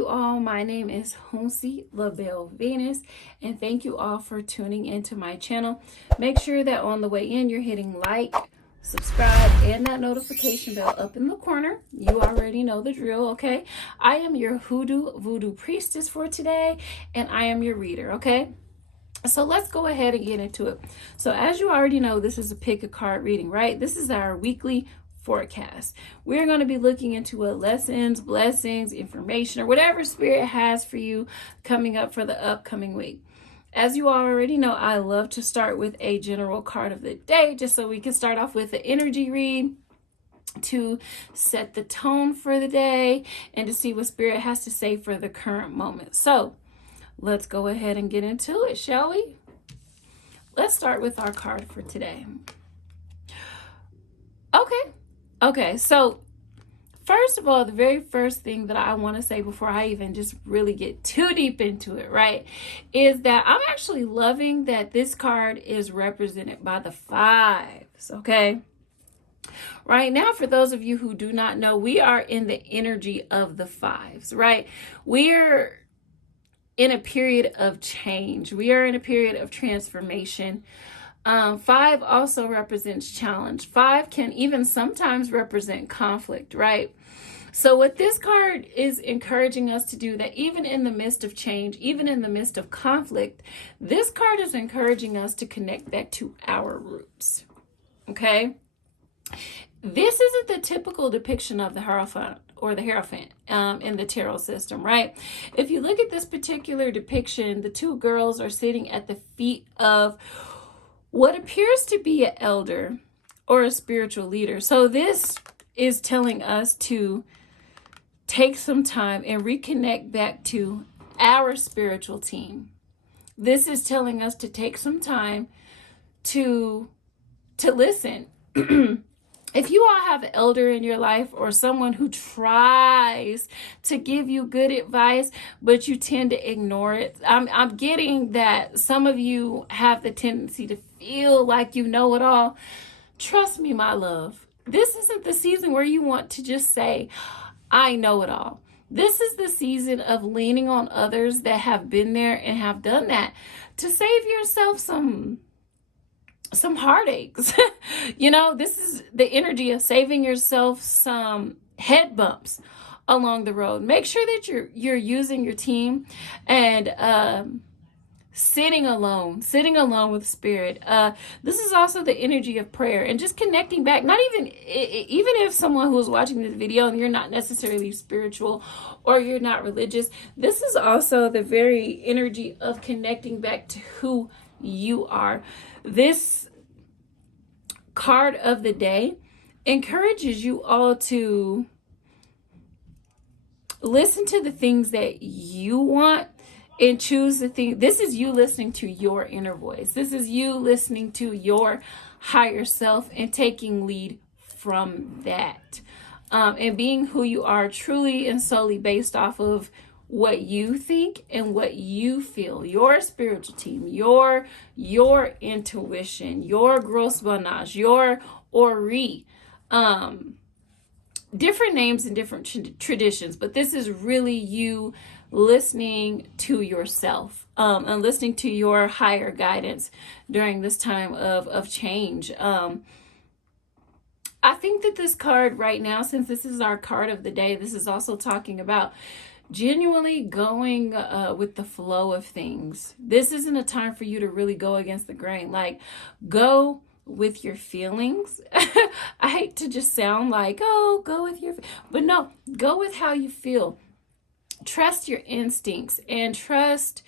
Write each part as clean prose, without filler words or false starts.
you all. My name is Hunsi LaBelle Venus, and thank you all for tuning into my channel. Make sure that on the way in, you're hitting like, subscribe, and that notification bell up in the corner. You already know the drill, okay? I am your hoodoo voodoo priestess for today, and I am your reader, okay? So let's go ahead and get into it. So as you already know, this is a pick a card reading, right? This is our weekly forecast. We're going to be looking into what lessons, blessings, information, or whatever spirit has for you coming up for the upcoming week. As you already know, I love to start with a general card of the day, just so we can start off with the energy read to set the tone for the day and to see what spirit has to say for the current moment. So let's go ahead and get into it, shall we? Let's start with our card for today. Okay, so first of all, the very first thing that I want to say before I even just really get too deep into it, right, is that I'm actually loving that this card is represented by the fives, okay? Right now, for those of you who do not know, we are in the energy of the fives, right? We're in a period of change. We are in a period of transformation. 5 also represents challenge. 5 can even sometimes represent conflict, right? So what this card is encouraging us to do, that even in the midst of change, even in the midst of conflict, this card is encouraging us to connect back to our roots, okay? This isn't the typical depiction of the Hierophant or the Hierophant in the tarot system, right? If you look at this particular depiction, the two girls are sitting at the feet of what appears to be an elder or a spiritual leader. So this is telling us to take some time and reconnect back to our spiritual team. This is telling us to take some time to listen. If you all have an elder in your life or someone who tries to give you good advice, but you tend to ignore it, I'm getting that some of you have the tendency to feel like you know it all. Trust me, my love. This isn't the season where you want to just say, I know it all. This is the season of leaning on others that have been there and have done that to save yourself some heartaches. You know, this is the energy of saving yourself some head bumps along the road. Make sure that you're using your team and sitting alone with spirit. This is also the energy of prayer and just connecting back. Not even if someone who's watching this video and you're not necessarily spiritual or you're not religious, this is also the very energy of connecting back to who you are. This card of the day encourages you all to listen to the things that you want and choose the thing. This is you listening to your inner voice. This is you listening to your higher self and taking lead from that. And being who you are truly and solely based off of what you think and what you feel, your spiritual team, your intuition, your gross bonage, your ori, different names and different traditions, but this is really you listening to yourself and listening to your higher guidance during this time of change. I think that this card right now, since this is our card of the day, this is also talking about genuinely going with the flow of things. This isn't a time for you to really go against the grain. Like, go with your feelings. I hate to just sound like, oh, go with your, but no, go with how you feel. Trust your instincts and trust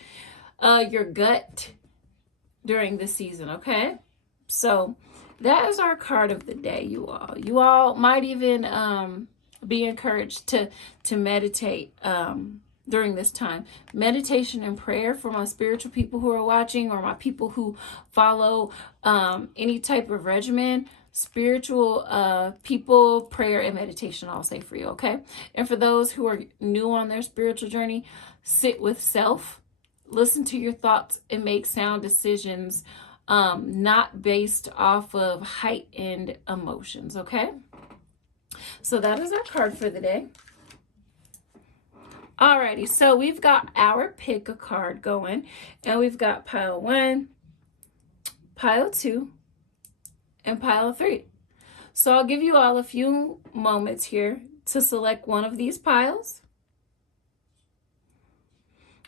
your gut during this season, okay? So that is our card of the day, you all. You all might even be encouraged to meditate during this time. Meditation and prayer for my spiritual people who are watching, or my people who follow any type of regimen. Spiritual people, prayer and meditation, I'll say for you, okay? And for those who are new on their spiritual journey, sit with self, listen to your thoughts, and make sound decisions, not based off of heightened emotions, okay? So that is our card for the day. Alrighty, so we've got our pick a card going, and we've got pile 1, pile 2, and pile 3. So I'll give you all a few moments here to select one of these piles.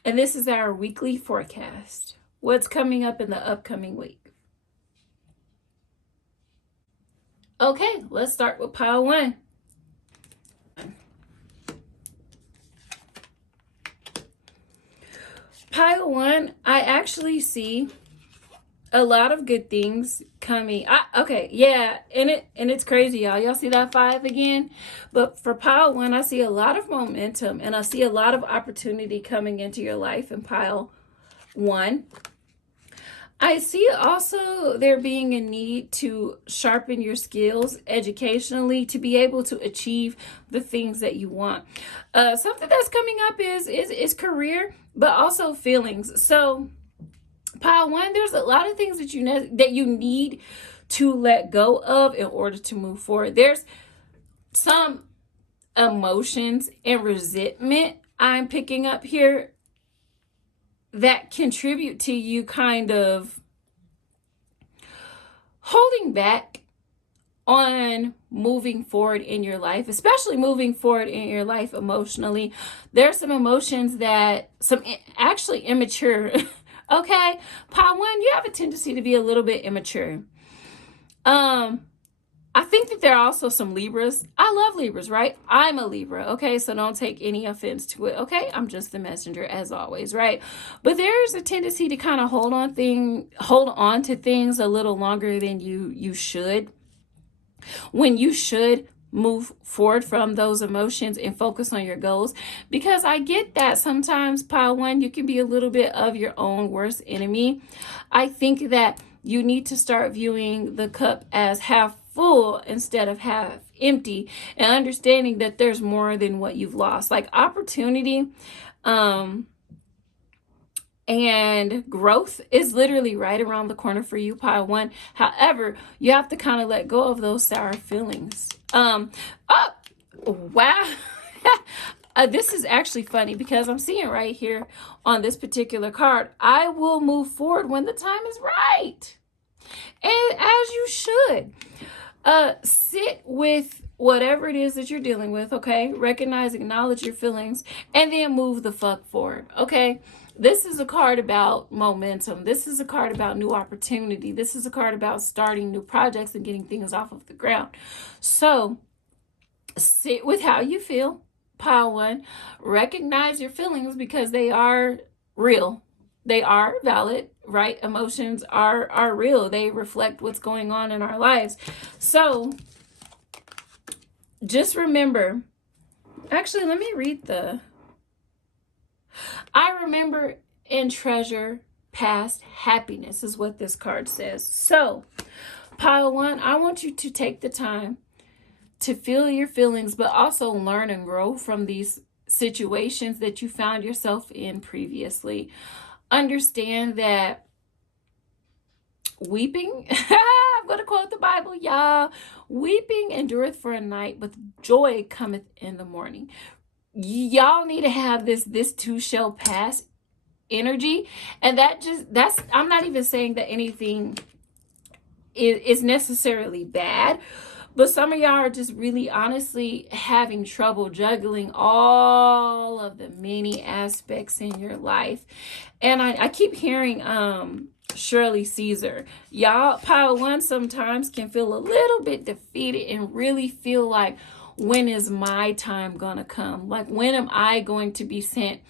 And this is our weekly forecast. What's coming up in the upcoming week? Okay, let's start with pile 1. Pile 1, I actually see a lot of good things coming. Okay, yeah, and it's crazy, y'all. Y'all see that 5 again? But for pile 1, I see a lot of momentum, and I see a lot of opportunity coming into your life in pile 1. I see also there being a need to sharpen your skills educationally to be able to achieve the things that you want. Something that's coming up is career, but also feelings. So pile 1, there's a lot of things that you need to let go of in order to move forward. There's some emotions and resentment I'm picking up here that contribute to you kind of holding back on moving forward in your life, especially moving forward in your life emotionally. There's some emotions that actually immature. Okay, pile 1, you have a tendency to be a little bit immature. I think that there are also some Libras. I love Libras, right? I'm a Libra, okay? So don't take any offense to it, okay? I'm just the messenger as always, right? But there's a tendency to kind of hold on to things a little longer than you should. When you should move forward from those emotions and focus on your goals. Because I get that sometimes, pile 1, you can be a little bit of your own worst enemy. I think that you need to start viewing the cup as half full instead of half empty, and understanding that there's more than what you've lost. Like opportunity and growth is literally right around the corner for you, pile 1. However, you have to kind of let go of those sour feelings. Oh, wow. This is actually funny because I'm seeing right here on this particular card, I will move forward when the time is right. And as you should. Sit with whatever it is that you're dealing with, okay? Recognize, acknowledge your feelings, and then move the fuck forward, okay? This is a card about momentum. This is a card about new opportunity. This is a card about starting new projects and getting things off of the ground. So sit with how you feel, pile 1. Recognize your feelings because they are real. They are valid, right? Emotions are real. They reflect what's going on in our lives. So just remember, actually, let me read I remember and treasure past happiness is what this card says. So pile 1, I want you to take the time to feel your feelings, but also learn and grow from these situations that you found yourself in previously. Understand that weeping, I'm going to quote the Bible, y'all. Weeping endureth for a night, but joy cometh in the morning. Y'all need to have this too shall pass energy. And I'm not even saying that anything is necessarily bad, but some of y'all are just really honestly having trouble juggling all of the many aspects in your life. And I keep hearing Shirley Caesar. Y'all, pile 1 sometimes can feel a little bit defeated and really feel like, when is my time gonna come? Like, when am I going to be sent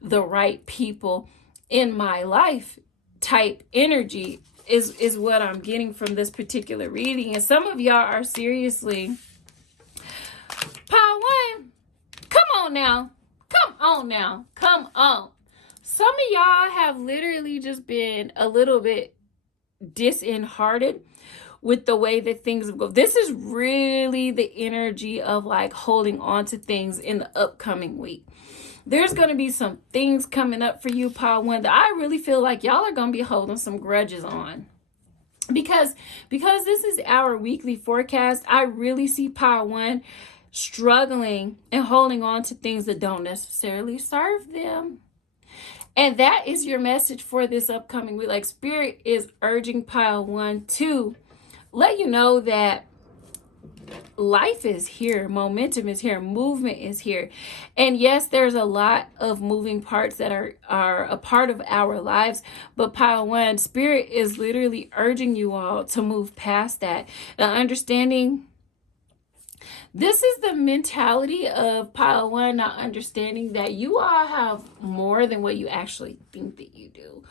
the right people in my life type energy is what I'm getting from this particular reading. And some of y'all are seriously, pile 1, come on now. Come on. Some of y'all have literally just been a little bit disheartened with the way that things go. This is really the energy of like holding on to things in the upcoming week. There's going to be some things coming up for you, pile 1, that I really feel like y'all are going to be holding some grudges on. Because this is our weekly forecast, I really see pile 1 struggling and holding on to things that don't necessarily serve them. And that is your message for this upcoming week. Like, Spirit is urging pile 1 to let you know that life is here, momentum is here, movement is here. And yes, there's a lot of moving parts that are a part of our lives, but pile 1, Spirit is literally urging you all to move past that. Understanding this is the mentality of pile 1, not understanding that you all have more than what you actually think that you do.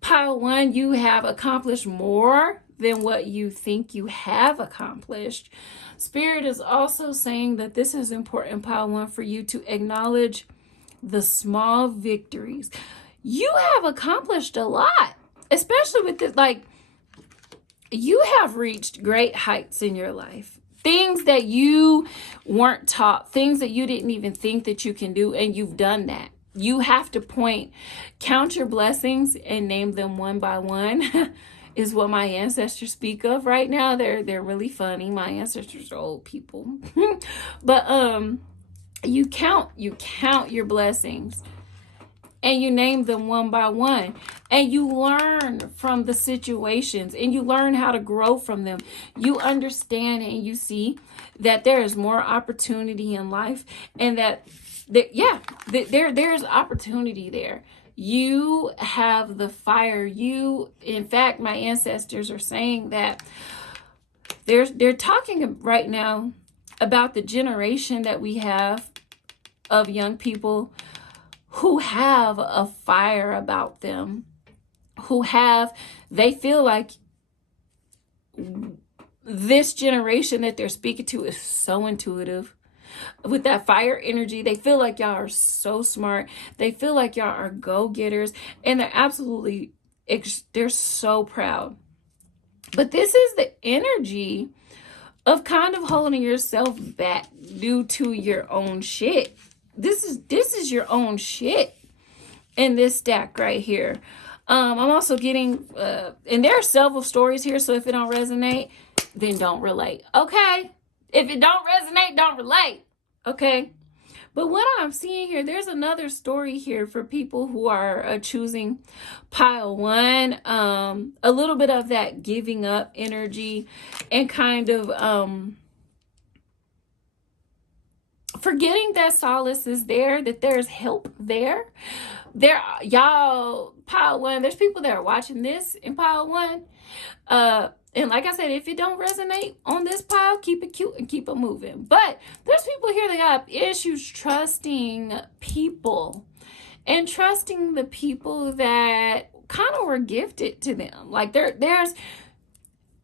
Pile 1, you have accomplished more than what you think you have accomplished. Spirit is also saying that this is important, pile 1, for you to acknowledge the small victories. You have accomplished a lot, especially with this, like, you have reached great heights in your life. Things that you weren't taught, things that you didn't even think that you can do, and you've done that. You have to count your blessings and name them one by one. Is what my ancestors speak of right now. They're really funny. My ancestors are old people. But you count your blessings and you name them one by one, and you learn from the situations and you learn how to grow from them. You understand and you see that there is more opportunity in life, and there's opportunity there. You have the fire. In fact, my ancestors are saying that they're talking right now about the generation that we have of young people who have a fire about them, they feel like this generation that they're speaking to is so intuitive. With that fire energy, they feel like y'all are so smart. They feel like y'all are go-getters, and they're so proud. But this is the energy of kind of holding yourself back due to your own shit. This is your own shit in this stack right here. I'm also getting, and there are several stories here, so if it don't resonate, then don't relate. Okay? If it don't resonate, don't relate. Okay? But what I'm seeing here, there's another story here for people who are choosing pile 1. A little bit of that giving up energy and kind of forgetting that solace is there, that there's help there. Y'all, pile 1, there's people that are watching this in pile 1. And like I said, if it don't resonate on this pile, keep it cute and keep it moving. But there's people here that got issues trusting people and trusting the people that kind of were gifted to them. Like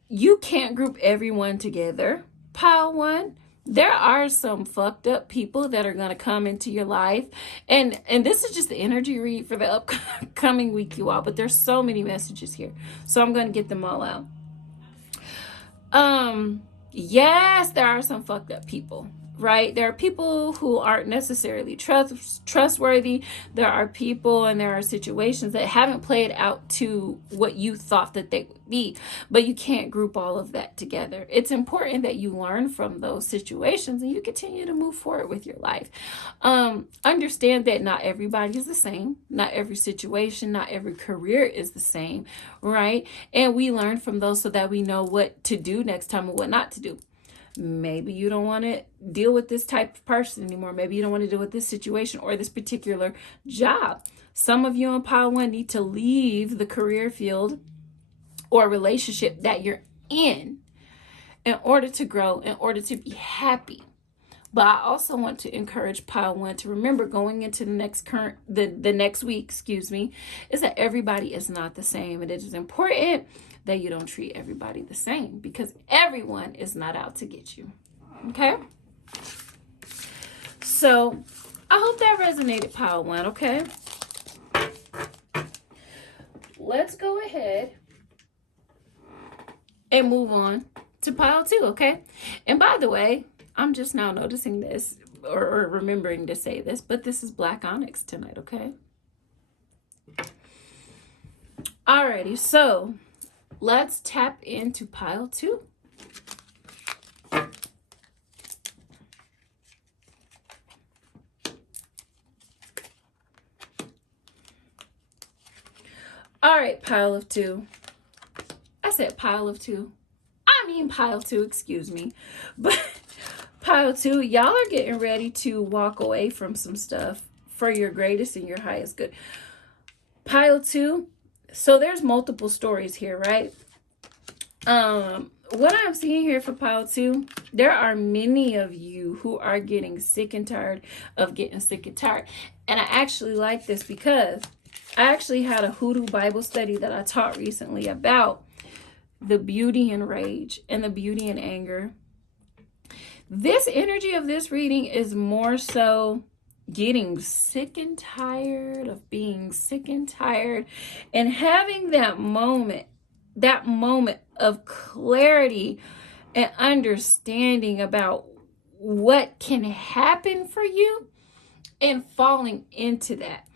you can't group everyone together, pile 1. There are some fucked up people that are going to come into your life. And this is just the energy read for the upcoming week, you all. But there's so many messages here, so I'm going to get them all out. Yes, there are some fucked up people, right? There are people who aren't necessarily trustworthy. There are people and there are situations that haven't played out to what you thought that they would be, but you can't group all of that together. It's important that you learn from those situations and you continue to move forward with your life. Understand that not everybody is the same. Not every situation, not every career is the same, right? And we learn from those so that we know what to do next time and what not to do. Maybe you don't want to deal with this type of person anymore. Maybe you don't want to deal with this situation or this particular job. Some of you in pile 1 need to leave the career field or relationship that you're in order to grow, in order to be happy. But I also want to encourage pile 1 to remember going into the next week, is that everybody is not the same. And it is important that you don't treat everybody the same, because everyone is not out to get you. Okay? So I hope that resonated, pile 1, okay? Let's go ahead and move on to pile 2, okay? And by the way, I'm just now noticing this or remembering to say this, but this is Black Onyx tonight, okay? Alrighty, so let's tap into pile 2. All right, pile of two. I said pile of two. I mean pile two, excuse me. But pile two, y'all are getting ready to walk away from some stuff for your greatest and your highest good. Pile two, so there's multiple stories here, right? What I'm seeing here for pile two, there are many of you who are getting sick and tired of getting sick and tired. And I actually like this because I actually had a hoodoo Bible study that I taught recently about the beauty and rage and the beauty and anger. This energy of this reading is more so getting sick and tired of being sick and tired and having that moment of clarity and understanding about what can happen for you and falling into that.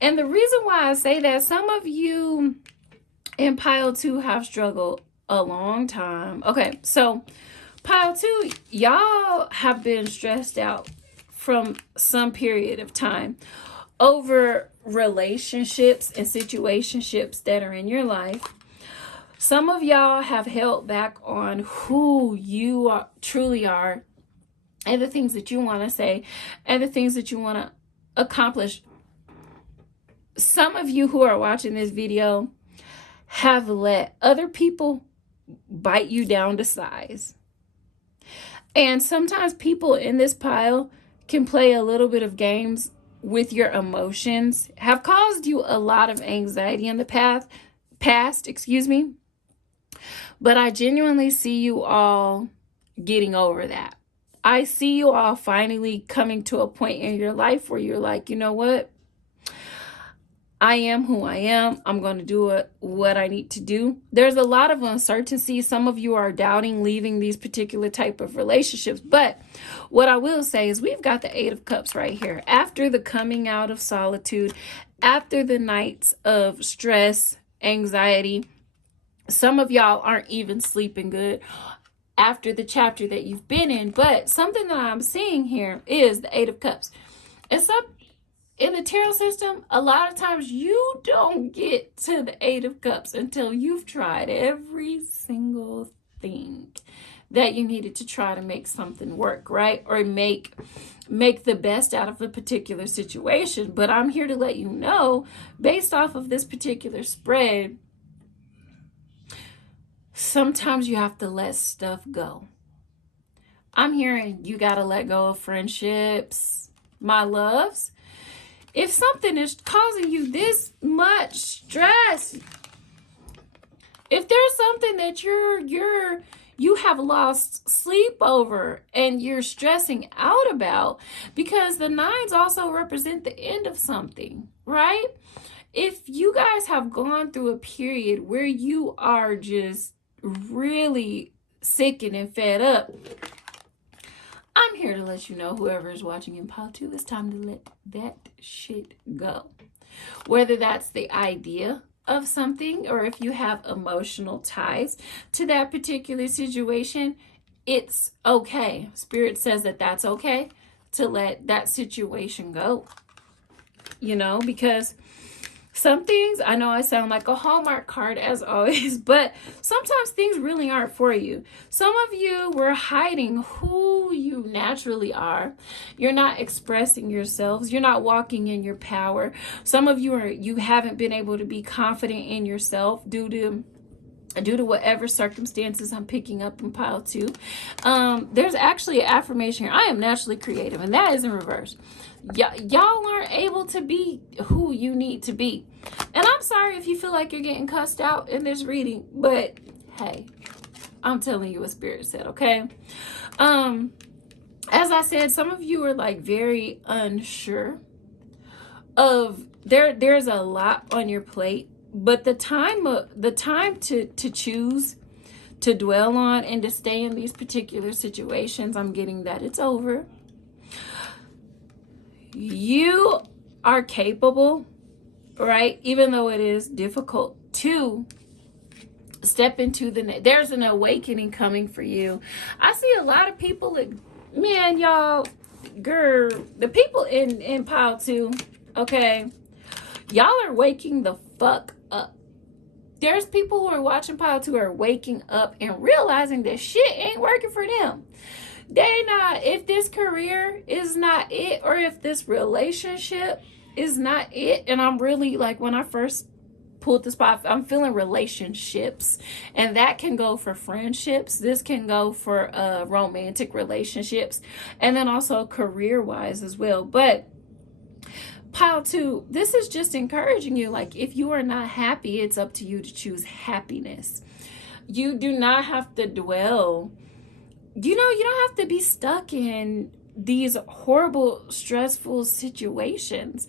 And the reason why I say that, some of you in pile two have struggled a long time. Okay, so pile two, y'all have been stressed out from some period of time over relationships and situationships that are in your life. Some of y'all have held back on who you truly are, and the things that you want to say, and the things that you want to accomplish. Some of you who are watching this video have let other people bite you down to size. And sometimes people in this pile can play a little bit of games with your emotions, have caused you a lot of anxiety in the past, but I genuinely see you all getting over that. I see you all finally coming to a point in your life where you're like, you know what? I am who I am. I'm going to do what I need to do. There's a lot of uncertainty. Some of you are doubting leaving these particular type of relationships. But what I will say is we've got the Eight of Cups right here. After the coming out of solitude, after the nights of stress, anxiety, some of y'all aren't even sleeping good after the chapter that you've been in. But something that I'm seeing here is the Eight of Cups. And in the tarot system, a lot of times you don't get to the Eight of Cups until you've tried every single thing that you needed to try to make something work, right? Or make the best out of a particular situation. But I'm here to let you know, based off of this particular spread, sometimes you have to let stuff go. I'm hearing you got to let go of friendships, my loves. If something is causing you this much stress, if there's something that you have lost sleep over and you're stressing out about, because the nines also represent the end of something, right? If you guys have gone through a period where you are just really sickened and fed up, I'm here to let you know, whoever is watching in pile two, it's time to let that shit go. Whether that's the idea of something, or if you have emotional ties to that particular situation, it's okay. Spirit says that that's okay to let that situation go. You know, because some things, I know I sound like a Hallmark card as always, but sometimes things really aren't for you. Some of you were hiding who you naturally are. You're not expressing yourselves. You're not walking in your power. Some of you haven't been able to be confident in yourself due to whatever circumstances I'm picking up in pile two. There's actually an affirmation here. I am naturally creative, and that is in reverse. Y'all aren't able to be who you need to be. And I'm sorry if you feel like you're getting cussed out in this reading, but hey, I'm telling you what Spirit said, okay? As I said, some of you are like very unsure of, there's a lot on your plate, but the time to choose to dwell on and to stay in these particular situations, I'm getting that it's over. You are capable, right? Even though it is difficult to step into there's an awakening coming for you. I see a lot of people, man, y'all, girl, the people in pile two, okay, y'all are waking the fuck up. There's people who are watching pile 2 are waking up and realizing that shit ain't working for them. They not, if this career is not it, or if this relationship is not it, and I'm really like, when I first pulled the spot, I'm feeling relationships, and that can go for friendships. This can go for romantic relationships, and then also career wise as well. But pile 2, this is just encouraging you. Like, if you are not happy, it's up to you to choose happiness. You do not have to dwell. You don't have to be stuck in these horrible, stressful situations.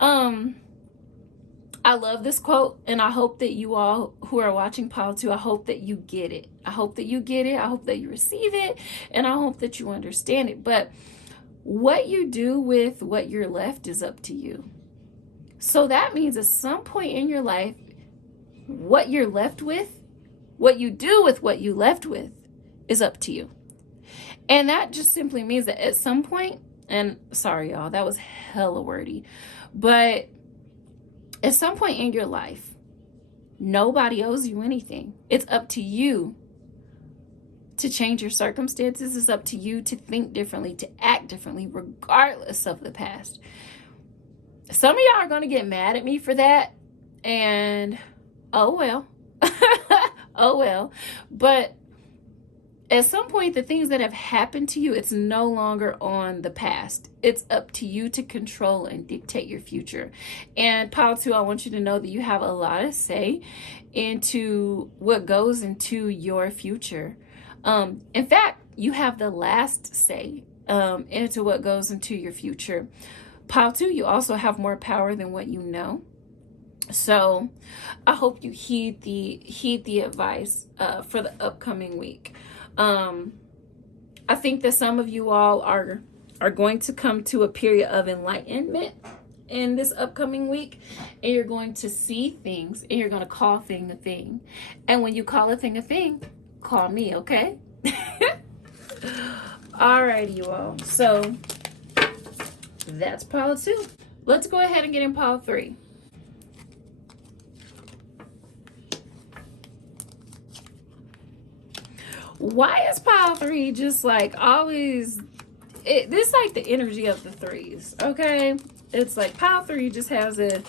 I love this quote, and I hope that you all who are watching pile 2, I hope that you get it. I hope that you get it. I hope that you receive it, and I hope that you understand it. But what you do with what you're left is up to you. So that means at some point in your life, what you're left with, what you do with what you left with, is up to you. And that just simply means that at some point, and sorry y'all, that was hella wordy, but at some point in your life, nobody owes you anything. It's up to you to change your circumstances. It's up to you to think differently, to act differently, regardless of the past. Some of y'all are going to get mad at me for that, and oh well. Oh well. But at some point, the things that have happened to you, it's no longer on the past. It's up to you to control and dictate your future. And pile 2, I want you to know that you have a lot of say into what goes into your future. In fact, you have the last say into what goes into your future. Pile 2, you also have more power than what you know. So I hope you heed the advice for the upcoming week. I think that some of you all are going to come to a period of enlightenment in this upcoming week, and you're going to see things, and you're going to call thing a thing. And when you call a thing, call me, okay? Alrighty, you all. So that's pile 2. Let's go ahead and get in pile 3. Why is pile 3 just like always, this like the energy of the 3s, okay? It's like pile 3 just has a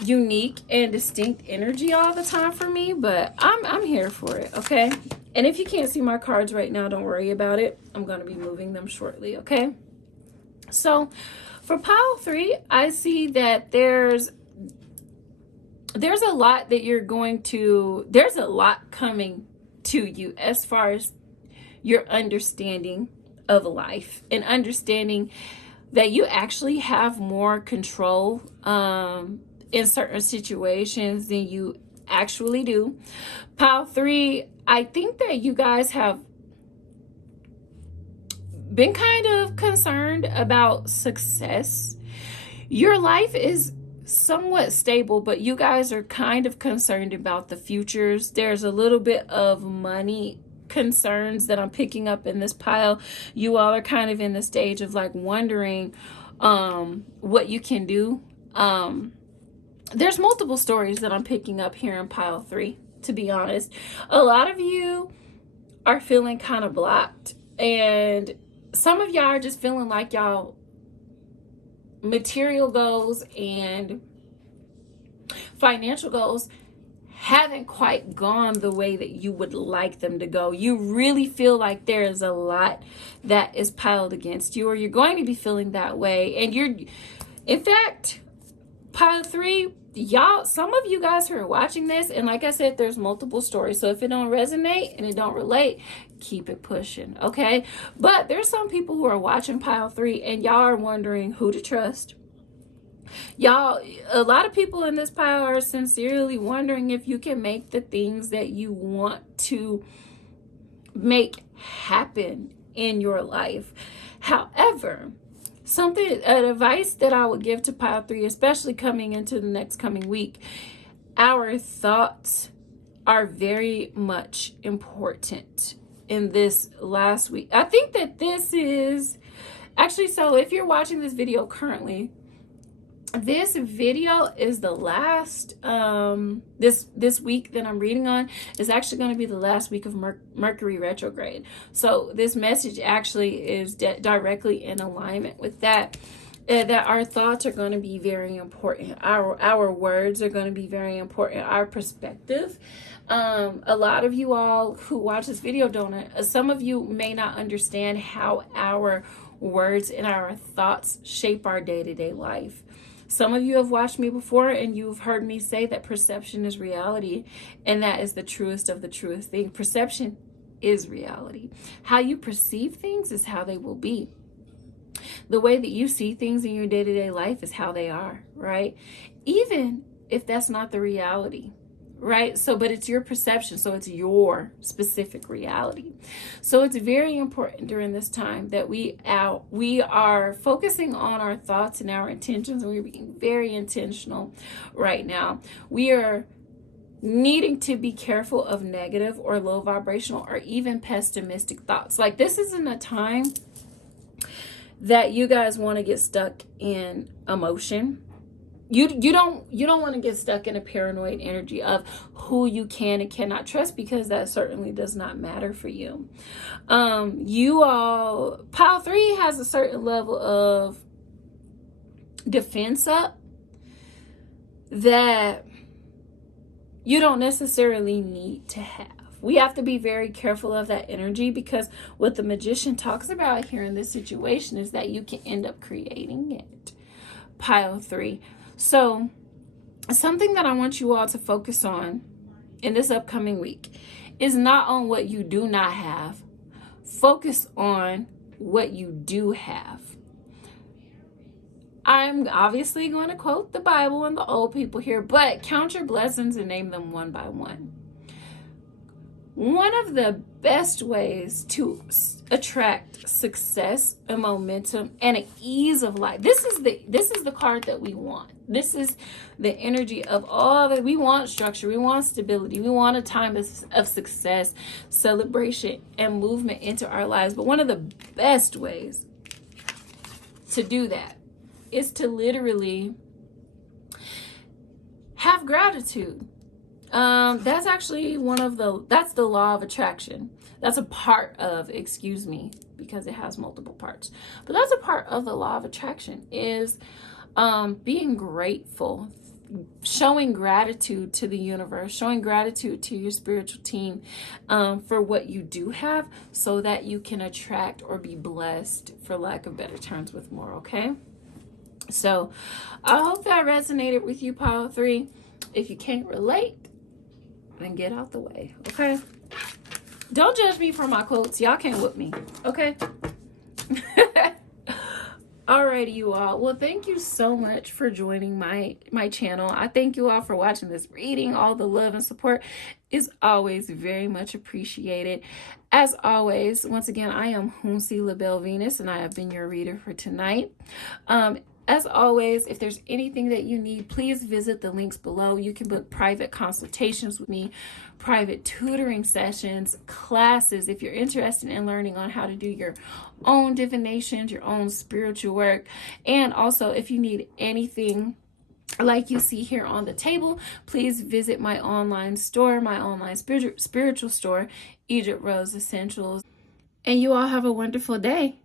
unique and distinct energy all the time for me, but I'm here for it, okay? And if you can't see my cards right now, don't worry about it. I'm going to be moving them shortly, okay? So for pile 3, I see that there's a lot that you're going to, there's a lot coming to you as far as your understanding of life, and understanding that you actually have more control in certain situations than you actually do. Pile 3, I think that you guys have been kind of concerned about success. Your life is somewhat stable, but you guys are kind of concerned about the futures. There's a little bit of money concerns that I'm picking up in this pile. You all are kind of in the stage of like wondering what you can do. There's multiple stories that I'm picking up here in pile 3, to be honest. A lot of you are feeling kind of blocked, and some of y'all are just feeling like y'all material goals and financial goals haven't quite gone the way that you would like them to go. You really feel like there is a lot that is piled against you, or you're going to be feeling that way. And you're, in fact, pile 3, y'all, some of you guys who are watching this, and like I said, there's multiple stories, so if it don't resonate and it don't relate, keep it pushing, okay? But there's some people who are watching pile 3 and y'all are wondering who to trust. Y'all, a lot of people in this pile are sincerely wondering if you can make the things that you want to make happen in your life. However, an advice that I would give to pile 3, especially coming into the next coming week, our thoughts are very much important in this last week. I think that this is actually, so if you're watching this video currently, this video is the last this week that I'm reading on is actually going to be the last week of Mercury retrograde. So this message actually is directly in alignment with that. That our thoughts are going to be very important. Our words are going to be very important. Our perspective. A lot of you all who watch this video don't. Some of you may not understand how our words and our thoughts shape our day-to-day life. Some of you have watched me before and you've heard me say that perception is reality, and that is the truest of the truest thing. Perception is reality. How you perceive things is how they will be. The way that you see things in your day-to-day life is how they are, right? Even if that's not the reality, right? So, but it's your perception, so it's your specific reality. So it's very important during this time that we are focusing on our thoughts and our intentions, and we're being very intentional right now. We are needing to be careful of negative or low vibrational or even pessimistic thoughts. Like, this isn't a time that you guys want to get stuck in emotion. You don't want to get stuck in a paranoid energy of who you can and cannot trust, because that certainly does not matter for you. You all, pile 3 has a certain level of defense up that you don't necessarily need to have. We have to be very careful of that energy, because what the magician talks about here in this situation is that you can end up creating it. Pile 3. So something that I want you all to focus on in this upcoming week is not on what you do not have. Focus on what you do have. I'm obviously going to quote the Bible and the old people here, but count your blessings and name them one by one. One of the best ways to attract success and momentum and an ease of life. This is the card that we want. This is the energy of all that we want: structure, we want stability, we want a time of success, celebration, and movement into our lives. But one of the best ways to do that is to literally have gratitude. That's actually that's the law of attraction. That's a part of, because it has multiple parts, but that's a part of the law of attraction, is being grateful, showing gratitude to the universe, showing gratitude to your spiritual team for what you do have, so that you can attract or be blessed, for lack of better terms, with more. Okay, so I hope that resonated with you, pile 3. If you can't relate, then get out the way. Okay, don't judge me for my quotes. Y'all can't whip me. Okay. Alrighty, you all. Well, thank you so much for joining my channel. I thank you all for watching this reading. All the love and support is always very much appreciated. As always, once again, I am Hunsi LaBelle Venus, and I have been your reader for tonight. As always, if there's anything that you need, please visit the links below. You can book private consultations with me, private tutoring sessions, classes, if you're interested in learning on how to do your own divinations, your own spiritual work. And also, if you need anything like you see here on the table, please visit my online store, my online spiritual store, Egypt Rose Essentials. And you all have a wonderful day.